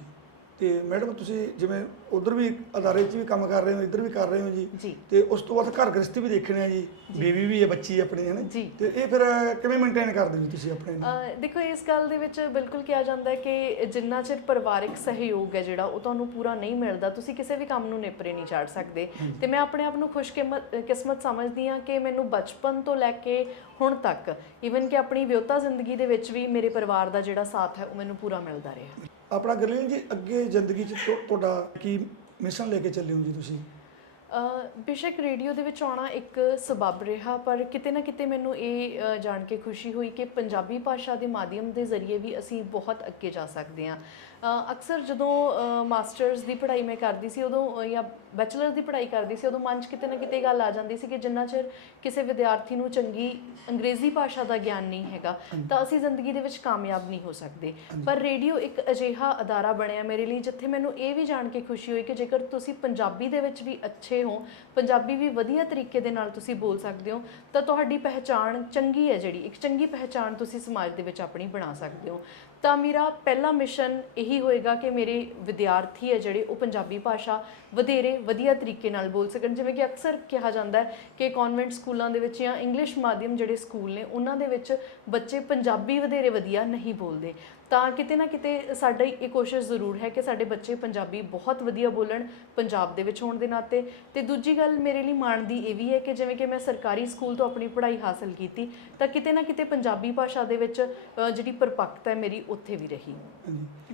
ਤੇ ਮੈਡਮ ਤੁਸੀਂ ਜਿਵੇਂ ਉਧਰ ਵੀ ਅਦਾਰੇ 'ਚ ਵੀ ਕੰਮ ਕਰ ਰਹੇ ਹੋ ਇੱਧਰ ਵੀ ਕਰ ਰਹੇ ਹੋ ਜੀ? ਤੇ ਉਸ ਤੋਂ ਬਾਅਦ ਘਰ ਗ੍ਰਸਤੀ ਵੀ ਦੇਖਣੇ ਆ ਜੀ? ਬੇਬੀ ਵੀ ਹੈ ਬੱਚੀ ਆਪਣੀ ਹੈ ਨਾ। ਤੇ ਇਹ ਫਿਰ ਕਿਵੇਂ ਮੇਨਟੇਨ ਕਰਦੇ ਹੋ ਤੁਸੀਂ ਆਪਣੇ ਨੂੰ? ਦੇਖੋ ਇਸ ਗੱਲ ਦੇ ਵਿੱਚ ਬਿਲਕੁਲ ਕਿਹਾ ਜਾਂਦਾ ਹੈ ਕਿ ਜਿੰਨਾ ਚਿਰ ਪਰਿਵਾਰਿਕ ਸਹਿਯੋਗ ਹੈ ਜਿਹੜਾ ਉਹ ਤੁਹਾਨੂੰ ਪੂਰਾ ਨਹੀਂ ਮਿਲਦਾ ਤੁਸੀਂ ਕਿਸੇ ਵੀ ਕੰਮ ਨੂੰ ਨੇਪਰੇ ਨਹੀਂ ਚਾੜ ਸਕਦੇ। ਤੇ ਮੈਂ ਆਪਣੇ ਆਪ ਨੂੰ ਖੁਸ਼ਕਿਸਮਤ ਕਿਸਮਤ ਸਮਝਦੀ ਹਾਂ ਕਿ ਮੈਨੂੰ ਬਚਪਨ ਤੋਂ ਲੈ ਕੇ ਹੁਣ ਤੱਕ ਈਵਨ ਕਿ ਆਪਣੀ ਵਿਆਹੁਤਾ ਜ਼ਿੰਦਗੀ ਦੇ ਵਿੱਚ ਵੀ ਮੇਰੇ ਪਰਿਵਾਰ ਦਾ ਜਿਹੜਾ ਸਾਥ ਹੈ ਉਹ ਮੈਨੂੰ ਪੂਰਾ ਮਿਲਦਾ ਰਿਹਾ। ਆਪਣਾ ਗਰਲੀਨ ਜੀ ਅੱਗੇ ਜ਼ਿੰਦਗੀ 'ਚ ਤੁ- ਤੁਹਾਡਾ ਕੀ ਮਿਸ਼ਨ ਲੈ ਕੇ ਚੱਲੇ ਹੋ ਜੀ ਤੁਸੀਂ? ਅ, ਬੇਸ਼ੱਕ ਰੇਡੀਓ ਦੇ ਵਿੱਚ ਆਉਣਾ ਇੱਕ ਸਬਬ ਰਿਹਾ ਪਰ ਕਿਤੇ ਨਾ ਕਿਤੇ ਮੈਨੂੰ ਇਹ ਅ, ਜਾਣ ਕੇ ਖੁਸ਼ੀ ਹੋਈ ਕਿ ਪੰਜਾਬੀ ਭਾਸ਼ਾ ਦੇ ਮਾਧਿਅਮ ਦੇ ਜ਼ਰੀਏ ਵੀ ਅਸੀਂ ਬਹੁਤ ਅੱਗੇ ਜਾ ਸਕਦੇ ਹਾਂ। ਅਕਸਰ ਜਦੋਂ ਮਾਸਟਰਸ ਦੀ ਪੜ੍ਹਾਈ ਮੈਂ ਕਰਦੀ ਸੀ ਉਦੋਂ ਜਾਂ ਬੈਚਲਰ ਦੀ ਪੜ੍ਹਾਈ ਕਰਦੀ ਸੀ ਉਦੋਂ ਮਨ 'ਚ ਕਿਤੇ ਨਾ ਕਿਤੇ ਗੱਲ ਆ ਜਾਂਦੀ ਸੀ ਕਿ ਜਿੰਨਾ ਚਿਰ ਕਿਸੇ ਵਿਦਿਆਰਥੀ ਨੂੰ ਚੰਗੀ ਅੰਗਰੇਜ਼ੀ ਭਾਸ਼ਾ ਦਾ ਗਿਆਨ ਨਹੀਂ ਹੈਗਾ ਤਾਂ ਅਸੀਂ ਜ਼ਿੰਦਗੀ ਦੇ ਵਿੱਚ ਕਾਮਯਾਬ ਨਹੀਂ ਹੋ ਸਕਦੇ। ਪਰ ਰੇਡੀਓ ਇੱਕ ਅਜਿਹਾ ਅਦਾਰਾ ਬਣਿਆ ਮੇਰੇ ਲਈ ਜਿੱਥੇ ਮੈਨੂੰ ਇਹ ਵੀ ਜਾਣ ਕੇ ਖੁਸ਼ੀ ਹੋਈ ਕਿ ਜੇਕਰ ਤੁਸੀਂ ਪੰਜਾਬੀ ਦੇ ਵਿੱਚ ਵੀ ਅੱਛੇ ਹੋ ਪੰਜਾਬੀ ਵੀ ਵਧੀਆ ਤਰੀਕੇ ਦੇ ਨਾਲ ਤੁਸੀਂ ਬੋਲ ਸਕਦੇ ਹੋ ਤਾਂ ਤੁਹਾਡੀ ਪਹਿਚਾਣ ਚੰਗੀ ਹੈ ਜਿਹੜੀ ਇੱਕ ਚੰਗੀ ਪਹਿਚਾਣ ਤੁਸੀਂ ਸਮਾਜ ਦੇ ਵਿੱਚ ਆਪਣੀ ਬਣਾ ਸਕਦੇ ਹੋ। ਤਾਂ ਮੇਰਾ ਪਹਿਲਾ ਮਿਸ਼ਨ ਇਹੀ ਹੋਏਗਾ ਕਿ ਮੇਰੇ ਵਿਦਿਆਰਥੀ ਹੈ ਜਿਹੜੇ ਉਹ ਪੰਜਾਬੀ ਭਾਸ਼ਾ ਵਧੇਰੇ ਵਧੀਆ ਤਰੀਕੇ ਨਾਲ ਬੋਲ ਸਕਣ। ਜਿਵੇਂ ਕਿ ਅਕਸਰ ਕਿਹਾ ਜਾਂਦਾ ਹੈ ਕਿ ਕਨਵੈਂਟ ਸਕੂਲਾਂ ਦੇ ਵਿੱਚ ਜਾਂ ਇੰਗਲਿਸ਼ ਮਾਧਿਅਮ ਜਿਹੜੇ ਸਕੂਲ ਨੇ, ਉਹਨਾਂ ਦੇ ਵਿੱਚ ਬੱਚੇ ਪੰਜਾਬੀ ਵਧੇਰੇ ਵਧੀਆ ਨਹੀਂ ਬੋਲਦੇ। ਤਾਂ ਕਿਤੇ ਨਾ ਕਿਤੇ ਸਾਡੀ ਇਹ ਕੋਸ਼ਿਸ਼ ਜ਼ਰੂਰ ਹੈ ਕਿ ਸਾਡੇ ਬੱਚੇ ਪੰਜਾਬੀ ਬਹੁਤ ਵਧੀਆ ਬੋਲਣ ਪੰਜਾਬ ਦੇ ਵਿੱਚ ਹੋਣ ਦੇ ਨਾਤੇ। ਤੇ ਦੂਜੀ ਗੱਲ ਮੇਰੇ ਲਈ ਮਾਣ ਦੀ ਇਹ ਵੀ ਹੈ ਕਿ ਜਿਵੇਂ ਕਿ ਮੈਂ ਸਰਕਾਰੀ ਸਕੂਲ ਤੋਂ ਆਪਣੀ ਪੜ੍ਹਾਈ ਹਾਸਲ ਕੀਤੀ ਤਾਂ ਕਿਤੇ ਨਾ ਕਿਤੇ ਪੰਜਾਬੀ ਭਾਸ਼ਾ ਦੇ ਵਿੱਚ ਜਿਹੜੀ ਪਰਪੱਕਤਾ ਹੈ ਮੇਰੀ ਉੱਥੇ ਵੀ ਰਹੀ।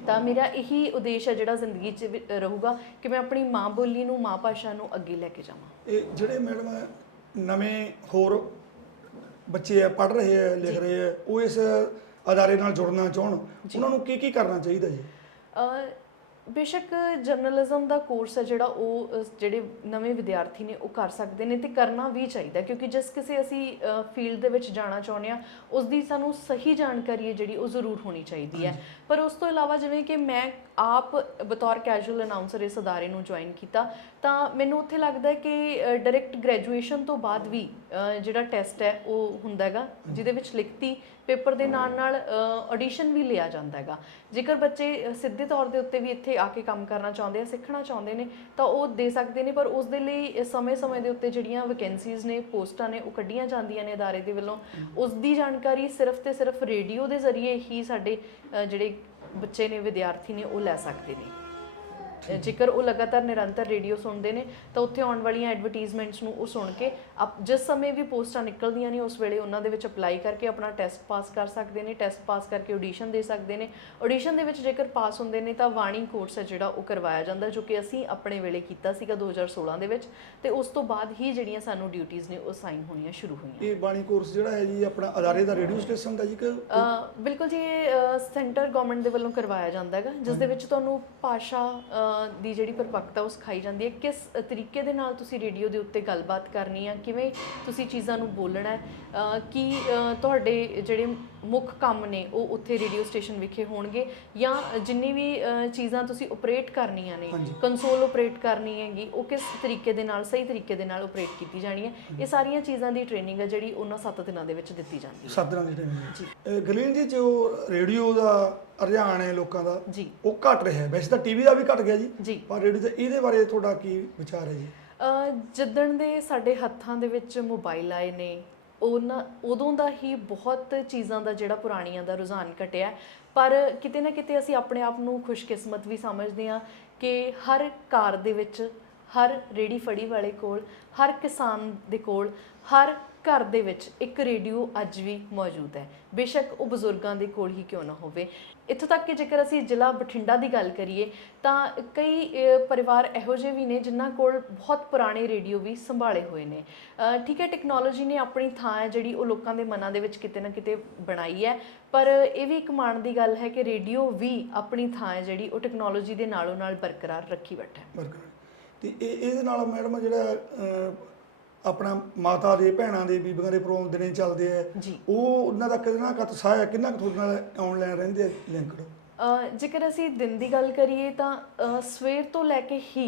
ਤਾਂ ਮੇਰਾ ਇਹੀ ਉਦੇਸ਼ ਹੈ ਜਿਹੜਾ ਜ਼ਿੰਦਗੀ 'ਚ ਰਹੂਗਾ ਕਿ ਮੈਂ ਆਪਣੀ ਮਾਂ ਬੋਲੀ ਨੂੰ ਮਾਂ ਭਾਸ਼ਾ ਨੂੰ ਅੱਗੇ ਲੈ ਕੇ ਜਾਵਾਂ। ਇਹ ਜਿਹੜੇ ਮੈਡਮ ਨਵੇਂ ਹੋਰ ਬੱਚੇ ਆ ਪੜ੍ਹ ਰਹੇ ਆ ਲਿਖ ਰਹੇ ਆ ਉਹ ਇਸ ਅਦਾਰੇ ਨਾਲ ਜੁੜਨਾ ਚਾਹਣ ਉਹਨਾਂ ਨੂੰ ਕੀ ਕੀ ਕਰਨਾ ਚਾਹੀਦਾ ਜੀ? ਅ, ਬੇਸ਼ੱਕ ਜਰਨਲਿਜ਼ਮ ਦਾ ਕੋਰਸ ਹੈ ਜਿਹੜਾ ਉਹ ਜਿਹੜੇ ਨਵੇਂ ਵਿਦਿਆਰਥੀ ਨੇ ਉਹ ਕਰ ਸਕਦੇ ਨੇ ਤੇ ਕਰਨਾ ਵੀ ਚਾਹੀਦਾ ਕਿਉਂਕਿ ਜਿਸ ਕਿਸੇ ਅਸੀਂ ਫੀਲਡ ਦੇ ਵਿੱਚ ਜਾਣਾ ਚਾਹੁੰਦੇ ਆ ਉਸ ਦੀ ਸਾਨੂੰ ਸਹੀ ਜਾਣਕਾਰੀ ਹੈ ਜਿਹੜੀ ਉਹ ਜ਼ਰੂਰ ਹੋਣੀ ਚਾਹੀਦੀ ਹੈ। ਪਰ ਉਸ ਤੋਂ ਇਲਾਵਾ ਜਿਵੇਂ ਕਿ ਮੈਂ ਆਪ ਬਤੌਰ ਕੈਜੂਅਲ ਅਨਾਉਂਸਰ ਇਸ ਅਦਾਰੇ ਨੂੰ ਜੁਆਇਨ ਕੀਤਾ ਤਾਂ ਮੈਨੂੰ ਉੱਥੇ ਲੱਗਦਾ ਹੈ ਕਿ ਡਾਇਰੈਕਟ ਗ੍ਰੈਜੂਏਸ਼ਨ ਤੋਂ ਬਾਅਦ ਵੀ ਜਿਹੜਾ ਟੈਸਟ ਹੈ ਉਹ ਹੁੰਦਾ ਹੈਗਾ ਜਿਹਦੇ ਵਿੱਚ ਲਿਖਤੀ ਪੇਪਰ ਦੇ ਨਾਲ ਨਾਲ ਆਡੀਸ਼ਨ ਵੀ ਲਿਆ ਜਾਂਦਾ ਹੈਗਾ। ਜੇਕਰ ਬੱਚੇ ਸਿੱਧੇ ਤੌਰ ਦੇ ਉੱਤੇ ਵੀ ਇੱਥੇ ਆ ਕੇ ਕੰਮ ਕਰਨਾ ਚਾਹੁੰਦੇ ਆ ਸਿੱਖਣਾ ਚਾਹੁੰਦੇ ਨੇ ਤਾਂ ਉਹ ਦੇ ਸਕਦੇ ਨੇ ਪਰ ਉਸ ਦੇ ਲਈ ਸਮੇਂ-ਸਮੇਂ ਦੇ ਉੱਤੇ ਜਿਹੜੀਆਂ ਵੈਕੈਂਸੀਜ਼ ਨੇ ਪੋਸਟਾਂ ਨੇ ਉਹ ਕੱਢੀਆਂ ਜਾਂਦੀਆਂ ਨੇ ਅਦਾਰੇ ਦੇ ਵੱਲੋਂ। ਉਸ ਦੀ ਜਾਣਕਾਰੀ ਸਿਰਫ ਤੇ ਸਿਰਫ ਰੇਡੀਓ ਦੇ ਜ਼ਰੀਏ ਹੀ ਸਾਡੇ ਜਿਹੜੇ ਬੱਚੇ ਨੇ ਵਿਦਿਆਰਥੀ ਨੇ ਉਹ ਲੈ ਸਕਦੇ ਨੇ। ਜੇਕਰ ਉਹ ਲਗਾਤਾਰ ਨਿਰੰਤਰ ਰੇਡੀਓ ਸੁਣਦੇ ਨੇ ਤਾਂ ਉੱਥੇ ਆਉਣ ਵਾਲੀਆਂ ਐਡਵਰਟਾਈਜ਼ਮੈਂਟਸ ਨੂੰ ਉਹ ਸੁਣ ਕੇ ਆਪ- ਜਿਸ ਸਮੇਂ ਵੀ ਪੋਸਟਾਂ ਨਿਕਲਦੀਆਂ ਨੇ ਉਸ ਵੇਲੇ ਉਹਨਾਂ ਦੇ ਵਿੱਚ ਅਪਲਾਈ ਕਰਕੇ ਆਪਣਾ ਟੈਸਟ ਪਾਸ ਕਰ ਸਕਦੇ ਨੇ ਟੈਸਟ ਪਾਸ ਕਰਕੇ ਆਡੀਸ਼ਨ ਦੇ ਸਕਦੇ ਨੇ। ਆਡੀਸ਼ਨ ਦੇ ਵਿੱਚ ਜੇਕਰ ਪਾਸ ਹੁੰਦੇ ਨੇ ਤਾਂ ਵਾਣੀ ਕੋਰਸ ਹੈ ਜਿਹੜਾ ਉਹ ਕਰਵਾਇਆ ਜਾਂਦਾ ਜੋ ਕਿ ਅਸੀਂ ਆਪਣੇ ਵੇਲੇ ਕੀਤਾ ਸੀਗਾ 2016 ਦੇ ਵਿੱਚ ਤੇ ਉਸ ਤੋਂ ਬਾਅਦ ਹੀ ਜਿਹੜੀਆਂ ਸਾਨੂੰ ਡਿਊਟੀਆਂ ਨੇ ਉਹ ਸਾਈਨ ਹੋਣੀਆਂ ਸ਼ੁਰੂ ਹੋਈਆਂ। ਇਹ ਬਾਣੀ ਕੋਰਸ ਜਿਹੜਾ ਹੈ ਜੀ ਆਪਣਾ ਅਦਾਰੇ ਦਾ ਰੇਡੀਓ ਸਟੇਸ਼ਨ ਦਾ ਜੀ ਕਿ ਬਿਲਕੁਲ ਜੀ ਇਹ ਸੈਂਟਰ ਗਵਰਨਮੈਂਟ ਦੇ ਵੱਲੋਂ ਕਰਵਾਇਆ ਜਾਂਦਾ ਹੈਗਾ ਜਿਸ ਦੇ ਵਿੱਚ ਤੁਹਾਨੂੰ ਭਾਸ਼ਾ ਦੀ ਜਿਹੜੀ ਪਰਪੱਕਤਾ ਉਹ ਸਿਖਾਈ ਜਾਂਦੀ ਹੈ। ਕਿਸ ਤਰੀਕੇ ਦੇ ਨਾਲ ਤੁਸੀਂ ਰੇਡੀਓ ਦੇ ਉੱਤੇ ਗੱਲਬਾਤ ਕਰਨੀ ਆ? ਕਿਵੇਂ ਤੁਸੀਂ ਚੀਜ਼ਾਂ ਨੂੰ ਬੋਲਣਾ ਕੀ ਤੁਹਾਡੇ ਜਿਹੜੇ ਮੁੱਖ ਕੰਮ ਨੇ ਉਹ ਉੱਥੇ ਰੇਡੀਓ ਸਟੇਸ਼ਨ ਵਿਖੇ ਹੋਣਗੇ ਜਾਂ ਜਿੰਨੀ ਵੀ ਚੀਜ਼ਾਂ ਤੁਸੀਂ ਆਪਰੇਟ ਕਰਨੀਆਂ ਨੇ। ਕੰਸੋਲ ਆਪਰੇਟ ਕਰਨੀ ਹੈਗੀ ਉਹ ਕਿਸ ਤਰੀਕੇ ਦੇ ਨਾਲ ਸਹੀ ਤਰੀਕੇ ਦੇ ਨਾਲ ਆਪਰੇਟ ਕੀਤੀ ਜਾਣੀ ਹੈ ਇਹ ਸਾਰੀਆਂ ਚੀਜ਼ਾਂ ਦੀ ਟ੍ਰੇਨਿੰਗ ਹੈ ਜਿਹੜੀ ਉਹਨਾਂ 7 ਦਿਨਾਂ ਦੇ ਵਿੱਚ ਦਿੱਤੀ ਜਾਂਦੀ ਹੈ। ਸਾਧਨਾਂ ਦੀ ਟ੍ਰੇਨਿੰਗ ਗਲੀਨ ਜੀ ਜੋ ਰੇਡੀਓ ਦਾ ਰੁਝਾਨ ਹੈ ਲੋਕਾਂ ਦਾ ਜੀ। ਉਹ ਘਟ ਰਿਹਾ ਹੈ। ਵੈਸੇ ਤਾਂ ਟੀਵੀ ਦਾ ਵੀ ਘਟ ਗਿਆ ਜੀ ਜੀ। ਪਰ ਰੇਡੀਓ ਤੇ ਇਹਦੇ ਬਾਰੇ ਤੁਹਾਡਾ ਕੀ ਵਿਚਾਰ ਹੈ ਜੀ? ਜਿੱਦਣ ਦੇ ਸਾਡੇ ਹੱਥਾਂ ਦੇ ਵਿੱਚ ਮੋਬਾਈਲ ਆਏ ਨੇ ਉਹਨਾਂ ਉਦੋਂ ਦਾ ਹੀ ਬਹੁਤ ਚੀਜ਼ਾਂ ਦਾ ਜਿਹੜਾ ਪੁਰਾਣੀਆਂ ਦਾ ਰੁਝਾਨ ਘਟਿਆ ਪਰ ਕਿਤੇ ਨਾ ਕਿਤੇ ਅਸੀਂ ਆਪਣੇ ਆਪ ਨੂੰ ਖੁਸ਼ਕਿਸਮਤ ਵੀ ਸਮਝਦੇ ਹਾਂ ਕਿ ਹਰ ਘਰ ਦੇ ਵਿੱਚ ਹਰ ਰੇੜੀ ਫੜੀ ਵਾਲੇ ਕੋਲ, ਹਰ ਕਿਸਾਨ ਦੇ ਕੋਲ, ਹਰ ਘਰ ਦੇ ਵਿੱਚ ਇੱਕ ਰੇਡੀਓ ਅੱਜ ਵੀ ਮੌਜੂਦ ਹੈ। ਬੇਸ਼ੱਕ ਉਹ ਬਜ਼ੁਰਗਾਂ ਦੇ ਕੋਲ ਹੀ ਕਿਉਂ ਨਾ ਹੋਵੇ। ਇੱਥੋਂ ਤੱਕ ਕਿ ਜੇਕਰ ਅਸੀਂ ਜ਼ਿਲ੍ਹਾ ਬਠਿੰਡਾ ਦੀ ਗੱਲ ਕਰੀਏ, ਤਾਂ ਕਈ ਪਰਿਵਾਰ ਇਹੋ ਜਿਹੇ ਵੀ ਨੇ ਜਿਨ੍ਹਾਂ ਕੋਲ ਬਹੁਤ ਪੁਰਾਣੇ ਰੇਡੀਓ ਵੀ ਸੰਭਾਲੇ ਹੋਏ ਨੇ। ਠੀਕ ਹੈ, ਟੈਕਨੋਲੋਜੀ ਨੇ ਆਪਣੀ ਥਾਂ ਹੈ ਜਿਹੜੀ ਉਹ ਲੋਕਾਂ ਦੇ ਮਨਾਂ ਦੇ ਵਿੱਚ ਕਿਤੇ ਨਾ ਕਿਤੇ ਬਣਾਈ ਹੈ। ਪਰ ਇਹ ਵੀ ਇੱਕ ਮਾਣ ਦੀ ਗੱਲ ਹੈ ਕਿ ਰੇਡੀਓ ਵੀ ਆਪਣੀ ਥਾਂ ਹੈ ਜਿਹੜੀ ਉਹ ਟੈਕਨੋਲੋਜੀ ਦੇ ਨਾਲੋਂ ਨਾਲ ਬਰਕਰਾਰ ਰੱਖੀ ਬੈਠਾ ਹੈ। ਤੇ ਇਹ ਇਹਦੇ ਨਾਲ ਮੈਡਮ ਜਿਹੜਾ ਆਪਣਾ ਮਾਤਾ ਦੇ ਭੈਣਾਂ ਦੇ ਬੀਬੀਆਂ ਦੇ ਪ੍ਰੋਗਰਾਮ ਦਿਨੇ ਚੱਲਦੇ ਆ। ਉਹ ਉਹਨਾਂ ਦਾ ਕਿੰਨਾ ਕੁ ਉਤਸ਼ਾਹ ਹੈ ਕਿੰਨਾ ਕੁ ਤੁਹਾਡੇ ਨਾਲ ਆਨਲਾਈਨ ਰਹਿੰਦੇ ਆ ਲਿੰਕਡ? ਜੇਕਰ ਅਸੀਂ ਦਿਨ ਦੀ ਗੱਲ ਕਰੀਏ ਤਾਂ ਸਵੇਰ ਤੋਂ ਲੈ ਕੇ ਹੀ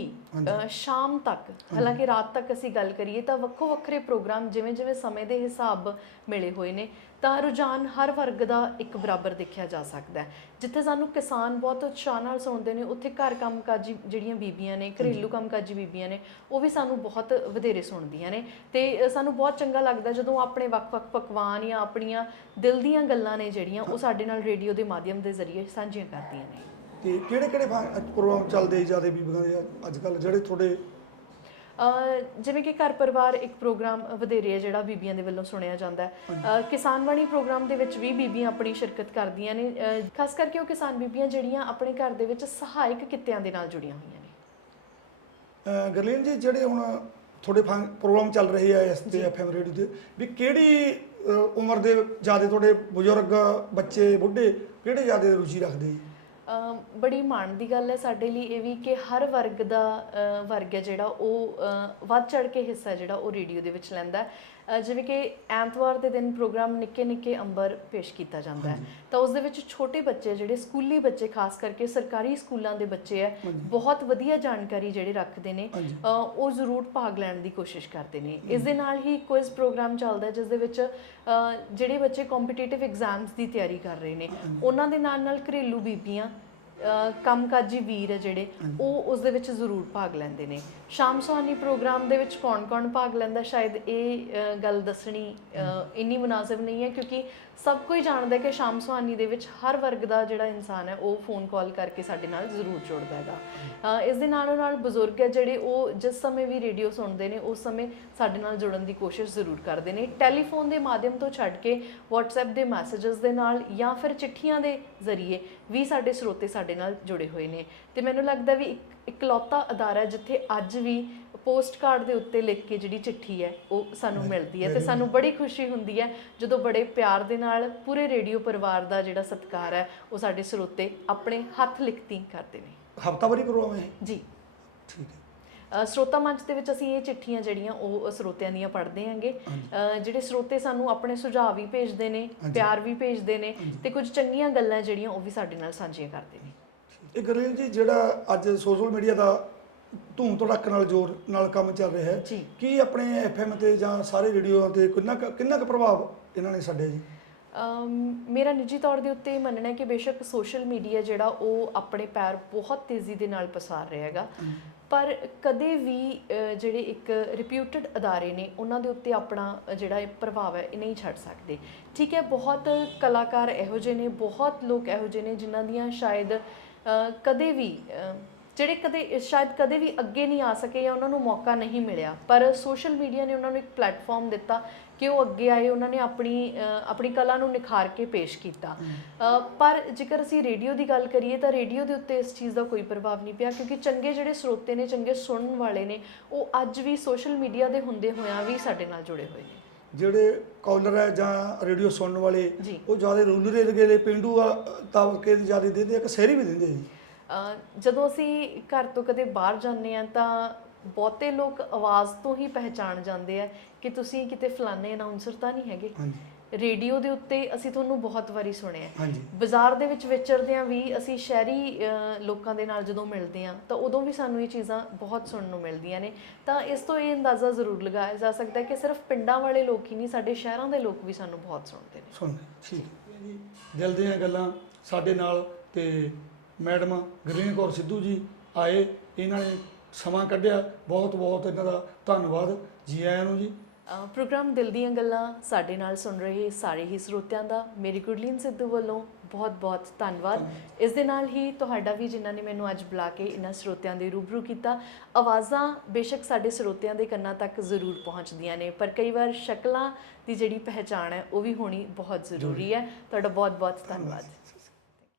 ਸ਼ਾਮ ਤੱਕ ਹਾਲਾਂਕਿ ਰਾਤ ਤੱਕ ਅਸੀਂ ਗੱਲ ਕਰੀਏ ਤਾਂ ਵੱਖੋ ਵੱਖਰੇ ਪ੍ਰੋਗਰਾਮ ਜਿਵੇਂ ਜਿਵੇਂ ਸਮੇਂ ਦੇ ਹਿਸਾਬ ਮਿਲੇ ਹੋਏ ਨੇ। ਤਾਂ ਰੁਝਾਨ ਹਰ ਵਰਗ ਦਾ ਇੱਕ ਬਰਾਬਰ ਦੇਖਿਆ ਜਾ ਸਕਦਾ ਹੈ। ਜਿੱਥੇ ਸਾਨੂੰ ਕਿਸਾਨ ਬਹੁਤ ਉਤਸ਼ਾਹ ਨਾਲ ਸੁਣਦੇ ਨੇ ਉੱਥੇ ਘਰ ਕੰਮਕਾਜੀ ਜਿਹੜੀਆਂ ਬੀਬੀਆਂ ਨੇ ਘਰੇਲੂ ਕੰਮਕਾਜੀ ਬੀਬੀਆਂ ਨੇ ਉਹ ਵੀ ਸਾਨੂੰ ਬਹੁਤ ਵਧੇਰੇ ਸੁਣਦੀਆਂ ਨੇ। ਤੇ ਸਾਨੂੰ ਬਹੁਤ ਚੰਗਾ ਲੱਗਦਾ ਜਦੋਂ ਆਪਣੇ ਵੱਖ-ਵੱਖ ਪਕਵਾਨ ਜਾਂ ਆਪਣੀਆਂ ਦਿਲ ਦੀਆਂ ਗੱਲਾਂ ਨੇ ਜਿਹੜੀਆਂ ਉਹ ਸਾਡੇ ਨਾਲ ਰੇਡੀਓ ਦੇ ਮਾਧਿਅਮ ਦੇ ਜ਼ਰੀਏ ਸਾਂਝੀਆਂ ਕਰਦੀਆਂ ਨੇ। ਤੇ ਕਿਹੜੇ ਕਿਹੜੇ ਪ੍ਰੋਗਰਾਮ ਚੱਲਦੇ ਜ਼ਿਆਦਾ ਬੀਬੀਆਂ ਦੇ ਅੱਜ ਕੱਲ ਜਿਹੜੇ ਤੁਹਾਡੇ ਜਿਵੇਂ ਕਿ ਘਰ ਪਰਿਵਾਰ ਇੱਕ ਪ੍ਰੋਗਰਾਮ ਵਧੇਰੇ ਹੈ ਜਿਹੜਾ ਬੀਬੀਆਂ ਦੇ ਵੱਲੋਂ ਸੁਣਿਆ ਜਾਂਦਾ ਹੈ। ਕਿਸਾਨ ਵਾਣੀ ਪ੍ਰੋਗਰਾਮ ਦੇ ਵਿੱਚ ਵੀ ਬੀਬੀਆਂ ਆਪਣੀ ਸ਼ਿਰਕਤ ਕਰਦੀਆਂ ਨੇ। ਖਾਸ ਕਰਕੇ ਉਹ ਕਿਸਾਨ ਬੀਬੀਆਂ ਜਿਹੜੀਆਂ ਆਪਣੇ ਘਰ ਦੇ ਵਿੱਚ ਸਹਾਇਕ ਕਿੱਤਿਆਂ ਦੇ ਨਾਲ ਜੁੜੀਆਂ ਹੋਈਆਂ ਨੇ। ਗਰਲੀਨ ਜੀ ਜਿਹੜੇ ਹੁਣ ਤੁਹਾਡੇ ਪ੍ਰੋਗਰਾਮ ਚੱਲ ਰਹੇ ਆ ਇਸ ਤੇ ਐਫਐਮ ਰੇਡੀਓ ਤੇ ਵੀ ਕਿਹੜੀ ਉਮਰ ਦੇ ਜ਼ਿਆਦਾ ਤੁਹਾਡੇ ਬਜ਼ੁਰਗ ਬੱਚੇ ਬੁੱਢੇ ਕਿਹੜੇ ਜ਼ਿਆਦਾ ਰੁਚੀ ਰੱਖਦੇ? ਜੀ ਬੜੀ ਮਾਣ ਦੀ ਗੱਲ ਹੈ ਸਾਡੇ ਲਈ ਇਹ ਵੀ ਕਿ ਹਰ ਵਰਗ ਦਾ ਵਰਗ ਹੈ ਜਿਹੜਾ ਉਹ ਵੱਧ ਚੜ ਕੇ ਹਿੱਸਾ ਜਿਹੜਾ ਉਹ ਰੇਡੀਓ ਦੇ ਵਿੱਚ ਲੈਂਦਾ ਜਿਵੇਂ ਕਿ ਐਤਵਾਰ ਦੇ ਦਿਨ ਪ੍ਰੋਗਰਾਮ ਨਿੱਕੇ ਨਿੱਕੇ ਅੰਬਰ ਪੇਸ਼ ਕੀਤਾ ਜਾਂਦਾ ਹੈ। ਤਾਂ ਉਸ ਦੇ ਵਿੱਚ ਛੋਟੇ ਬੱਚੇ ਜਿਹੜੇ ਸਕੂਲੀ ਬੱਚੇ ਖਾਸ ਕਰਕੇ ਸਰਕਾਰੀ ਸਕੂਲਾਂ ਦੇ ਬੱਚੇ ਹੈ ਬਹੁਤ ਵਧੀਆ ਜਾਣਕਾਰੀ ਜਿਹੜੇ ਰੱਖਦੇ ਨੇ ਉਹ ਜ਼ਰੂਰ ਭਾਗ ਲੈਣ ਦੀ ਕੋਸ਼ਿਸ਼ ਕਰਦੇ ਨੇ। ਇਸ ਦੇ ਨਾਲ ਹੀ ਕੁਇਜ਼ ਪ੍ਰੋਗਰਾਮ ਚੱਲਦਾ ਹੈ ਜਿਸ ਦੇ ਵਿੱਚ ਜਿਹੜੇ ਬੱਚੇ ਕੰਪੀਟੀਟਿਵ ਐਗਜ਼ਾਮਸ ਦੀ ਤਿਆਰੀ ਕਰ ਰਹੇ ਨੇ ਉਹਨਾਂ ਦੇ ਨਾਲ ਨਾਲ ਘਰੇਲੂ ਬੀਬੀਆਂ ਕੰਮਕਾਜੀ ਵੀਰ ਹੈ ਜਿਹੜੇ ਉਹ ਉਸ ਦੇ ਵਿੱਚ ਜ਼ਰੂਰ ਭਾਗ ਲੈਂਦੇ ਨੇ। ਸ਼ਾਮ ਸੁਹਾਨੀ ਪ੍ਰੋਗਰਾਮ ਦੇ ਵਿੱਚ ਕੌਣ-ਕੌਣ ਭਾਗ ਲੈਂਦਾ? ਸ਼ਾਇਦ ਇਹ ਗੱਲ ਦੱਸਣੀ ਇੰਨੀ ਮੁਨਾਸਿਬ ਨਹੀਂ ਹੈ ਕਿਉਂਕਿ ਸਭ ਕੋਈ ਜਾਣਦਾ ਹੈ ਕਿ ਸ਼ਾਮ ਸੁਹਾਨੀ ਦੇ ਵਿੱਚ ਹਰ ਵਰਗ ਦਾ ਜਿਹੜਾ ਇਨਸਾਨ ਹੈ ਉਹ ਫੋਨ ਕਾਲ ਕਰਕੇ ਸਾਡੇ ਨਾਲ ਜ਼ਰੂਰ ਜੁੜਦਾ ਹੈਗਾ। ਇਸ ਦੇ ਨਾਲੋਂ ਨਾਲ ਬਜ਼ੁਰਗ ਹੈ ਜਿਹੜੇ ਉਹ ਜਿਸ ਸਮੇਂ ਵੀ ਰੇਡੀਓ ਸੁਣਦੇ ਨੇ ਉਸ ਸਮੇਂ ਸਾਡੇ ਨਾਲ ਜੁੜਨ ਦੀ ਕੋਸ਼ਿਸ਼ ਜ਼ਰੂਰ ਕਰਦੇ ਨੇ। ਟੈਲੀਫੋਨ ਦੇ ਮਾਧਿਅਮ ਤੋਂ ਛੱਡ ਕੇ WhatsApp ਦੇ ਮੈਸੇजेस ਦੇ ਨਾਲ ਜਾਂ ਫਿਰ ਚਿੱਠੀਆਂ ਦੇ ਜ਼ਰੀਏ ਵੀ ਸਾਡੇ ਸਰੋਤੇ ਸਾਡੇ ਨਾਲ ਜੁੜੇ ਹੋਏ ਨੇ। ਤੇ ਮੈਨੂੰ ਲੱਗਦਾ ਵੀ ਇੱਕ ਇਕਲੌਤਾ ਅਦਾਰਾ ਜਿੱਥੇ ਅੱਜ ਵੀ ਪੋਸਟ ਕਾਰਡ ਦੇ ਉੱਤੇ ਲਿਖ ਕੇ ਜਿਹੜੀ ਚਿੱਠੀ ਹੈ ਉਹ ਸਾਨੂੰ ਮਿਲਦੀ ਹੈ ਤੇ ਸਾਨੂੰ ਬੜੀ ਖੁਸ਼ੀ ਹੁੰਦੀ ਹੈ ਜਦੋਂ ਬੜੇ ਪਿਆਰ ਦੇ ਨਾਲ ਪੂਰੇ ਰੇਡੀਓ ਪਰਿਵਾਰ ਦਾ ਜਿਹੜਾ ਸਤਿਕਾਰ ਹੈ ਉਹ ਸਾਡੇ ਸਰੋਤੇ ਆਪਣੇ ਹੱਥ ਲਿਖਤੀ ਕਰਦੇ ਨੇ। ਹਫਤਾਵਾਰੀ ਪ੍ਰੋਗਰਾਮ ਹੈ ਜੀ। ਠੀਕ ਹੈ। ਸਰੋਤਾ ਮੰਚ ਦੇ ਵਿੱਚ ਅਸੀਂ ਇਹ ਚਿੱਠੀਆਂ ਜਿਹੜੀਆਂ ਉਹ ਸਰੋਤਿਆਂ ਦੀਆਂ ਪੜ੍ਹਦੇ ਹਾਂਗੇ। ਜਿਹੜੇ ਸਰੋਤੇ ਸਾਨੂੰ ਆਪਣੇ ਸੁਝਾਅ ਵੀ ਭੇਜਦੇ ਨੇ ਪਿਆਰ ਵੀ ਭੇਜਦੇ ਨੇ ਤੇ ਕੁਝ ਚੰਗੀਆਂ ਗੱਲਾਂ ਜਿਹੜੀਆਂ ਉਹ ਵੀ ਸਾਡੇ ਨਾਲ ਸਾਂਝੀਆਂ ਕਰਦੇ ਨੇ। ਇਹ ਗਰਲੀਨ ਜੀ ਜਿਹੜਾ ਅੱਜ ਸੋਸ਼ਲ ਮੀਡੀਆ ਦਾ ਧੂਮ ਧੜਕ ਨਾਲ ਜ਼ੋਰ ਨਾਲ ਕੰਮ ਚੱਲ ਰਿਹਾ ਹੈ। ਕੀ ਆਪਣੇ ਐਫਐਮ ਤੇ ਜਾਂ ਸਾਰੇ ਰੇਡੀਓ ਤੇ ਕਿੰਨਾ ਕਿੰਨਾ ਕੁ ਪ੍ਰਭਾਵ ਇਹਨਾਂ ਨੇ ਛੱਡਿਆ ਜੀ? ਮੇਰਾ ਨਿੱਜੀ ਤੌਰ ਦੇ ਉੱਤੇ ਮੰਨਣਾ ਹੈ ਕਿ ਬੇਸ਼ੱਕ ਸੋਸ਼ਲ ਮੀਡੀਆ ਜਿਹੜਾ ਉਹ ਆਪਣੇ ਪੈਰ ਬਹੁਤ ਤੇਜ਼ੀ ਦੇ ਨਾਲ ਪਸਾਰ ਰਿਹਾ ਹੈਗਾ। ਪਰ ਕਦੇ ਵੀ ਜਿਹੜੇ ਇੱਕ ਰਿਪਿਊਟਡ ਅਦਾਰੇ ਨੇ, ਉਹਨਾਂ ਦੇ ਉੱਤੇ ਆਪਣਾ ਜਿਹੜਾ ਇਹ ਪ੍ਰਭਾਵ ਹੈ, ਇਹ ਨਹੀਂ ਛੱਡ ਸਕਦੇ। ਠੀਕ ਹੈ, ਬਹੁਤ ਕਲਾਕਾਰ ਇਹੋ ਜਿਹੇ ਨੇ, ਬਹੁਤ ਲੋਕ ਇਹੋ ਜਿਹੇ ਨੇ, ਜਿਨ੍ਹਾਂ ਦੀਆਂ ਸ਼ਾਇਦ ਕਦੇ ਵੀ ਜਿਹੜੇ ਕਦੇ ਸ਼ਾਇਦ ਕਦੇ ਵੀ ਅੱਗੇ ਨਹੀਂ ਆ ਸਕੇ ਜਾਂ ਉਹਨਾਂ ਨੂੰ ਮੌਕਾ ਨਹੀਂ ਮਿਲਿਆ। ਪਰ ਸੋਸ਼ਲ ਮੀਡੀਆ ਨੇ ਉਹਨਾਂ ਨੂੰ ਇੱਕ ਪਲੇਟਫਾਰਮ ਦਿੱਤਾ ਕਿ ਉਹ ਅੱਗੇ ਆਏ ਉਹਨਾਂ ਨੇ ਆਪਣੀ ਆਪਣੀ ਕਲਾ ਨੂੰ ਨਿਖਾਰ ਕੇ ਪੇਸ਼ ਕੀਤਾ। ਪਰ ਜੇਕਰ ਅਸੀਂ ਰੇਡੀਓ ਦੀ ਗੱਲ ਕਰੀਏ ਤਾਂ ਰੇਡੀਓ ਦੇ ਉੱਤੇ ਇਸ ਚੀਜ਼ ਦਾ ਕੋਈ ਪ੍ਰਭਾਵ ਨਹੀਂ ਪਿਆ ਕਿਉਂਕਿ ਚੰਗੇ ਜਿਹੜੇ ਸਰੋਤੇ ਨੇ ਚੰਗੇ ਸੁਣਨ ਵਾਲੇ ਨੇ ਉਹ ਅੱਜ ਵੀ ਸੋਸ਼ਲ ਮੀਡੀਆ ਦੇ ਹੁੰਦੇ ਹੋਇਆਂ ਵੀ ਸਾਡੇ ਨਾਲ ਜੁੜੇ ਹੋਏ ਨੇ। ਜਿਹੜੇ ਕਾਲਰ ਹੈ ਜਾਂ ਰੇਡੀਓ ਸੁਣਨ ਵਾਲੇ। ਉਹ ਜ਼ਿਆਦਾ ਰੂਰਲ ਏਰੀਏ ਦੇ ਪਿੰਡੂ ਤਬਕੇ ਦੀ ਜ਼ਿਆਦਾ ਦਿੰਦੇ ਆ ਕਿ ਸ਼ਹਿਰੀ ਵੀ ਦਿੰਦੇ ਆ ਜੀ। ਜਦੋਂ ਅਸੀਂ ਘਰ ਤੋਂ ਕਦੇ ਬਾਹਰ ਜਾਂਦੇ ਆ ਤਾਂ ਬਹੁਤੇ ਲੋਕ ਆਵਾਜ਼ ਤੋਂ ਹੀ ਪਹਿਚਾਣ ਜਾਂਦੇ ਆ ਕਿ ਤੁਸੀਂ ਕਿਤੇ ਫਲਾਣੇ ਅਨਾਉਂਸਰ ਤਾਂ ਨਹੀਂ ਹੈਗੇ। ਹਾਂਜੀ। ਰੇਡੀਓ ਦੇ ਉੱਤੇ ਅਸੀਂ ਤੁਹਾਨੂੰ ਬਹੁਤ ਵਾਰੀ ਸੁਣਿਆ। ਬਾਜ਼ਾਰ ਦੇ ਵਿੱਚ ਵਿਚਰਦਿਆਂ ਵੀ ਅਸੀਂ ਸ਼ਹਿਰੀ ਲੋਕਾਂ ਦੇ ਨਾਲ ਜਦੋਂ ਮਿਲਦੇ ਹਾਂ ਤਾਂ ਉਦੋਂ ਵੀ ਸਾਨੂੰ ਇਹ ਚੀਜ਼ਾਂ ਬਹੁਤ ਸੁਣਨ ਨੂੰ ਮਿਲਦੀਆਂ ਨੇ। ਤਾਂ ਇਸ ਤੋਂ ਇਹ ਅੰਦਾਜ਼ਾ ਜ਼ਰੂਰ ਲਗਾਇਆ ਜਾ ਸਕਦਾ ਹੈ ਕਿ ਸਿਰਫ ਪਿੰਡਾਂ ਵਾਲੇ ਲੋਕ ਹੀ ਨਹੀਂ ਸਾਡੇ ਸ਼ਹਿਰਾਂ ਦੇ ਲੋਕ ਵੀ ਸਾਨੂੰ ਬਹੁਤ ਸੁਣਦੇ ਨੇ। ਸੁਣਦੇ ਠੀਕ। ਹੈ ਜੀ ਦਿਲ ਦੀਆਂ ਗੱਲਾਂ ਸਾਡੇ ਨਾਲ ਤੇ ਮੈਡਮ ਗਰੀਨ ਕੌਰ ਸਿੱਧੂ ਜੀ ਆਏ ਇਹਨਾਂ ਨੇ ਸਮਾਂ ਕੱਢਿਆ। ਬਹੁਤ ਬਹੁਤ ਇਹਨਾਂ ਦਾ ਧੰਨਵਾਦ ਜੀ ਆਇਆਂ ਨੂੰ ਜੀ। ਅ, ਪ੍ਰੋਗਰਾਮ ਦਿਲ ਦੀਆਂ ਗੱਲਾਂ ਸਾਡੇ ਨਾਲ ਸੁਣ ਰਹੇ ਸਾਰੇ ਹੀ ਸਰੋਤਿਆਂ ਦਾ ਮੇਰੀ ਗੁਰਲੀਨ ਸਿੱਧੂ ਵੱਲੋਂ ਬਹੁਤ-ਬਹੁਤ ਧੰਨਵਾਦ। ਇਸ ਦੇ ਨਾਲ ਹੀ ਤੁਹਾਡਾ ਵੀ ਜਿਨ੍ਹਾਂ ਨੇ ਮੈਨੂੰ ਅੱਜ ਬੁਲਾ ਕੇ ਇਹਨਾਂ ਸਰੋਤਿਆਂ ਦੇ ਰੂਬਰੂ ਕੀਤਾ ਆਵਾਜ਼ਾਂ ਬੇਸ਼ੱਕ ਸਾਡੇ ਸਰੋਤਿਆਂ ਦੇ ਕੰਨਾਂ ਤੱਕ ਜ਼ਰੂਰ ਪਹੁੰਚਦੀਆਂ ਨੇ ਪਰ ਕਈ ਵਾਰ ਸ਼ਕਲਾਂ ਦੀ ਜਿਹੜੀ ਪਹਿਚਾਣ ਹੈ ਉਹ ਵੀ ਹੋਣੀ ਬਹੁਤ ਜ਼ਰੂਰੀ ਹੈ। ਤੁਹਾਡਾ ਬਹੁਤ-ਬਹੁਤ ਧੰਨਵਾਦ।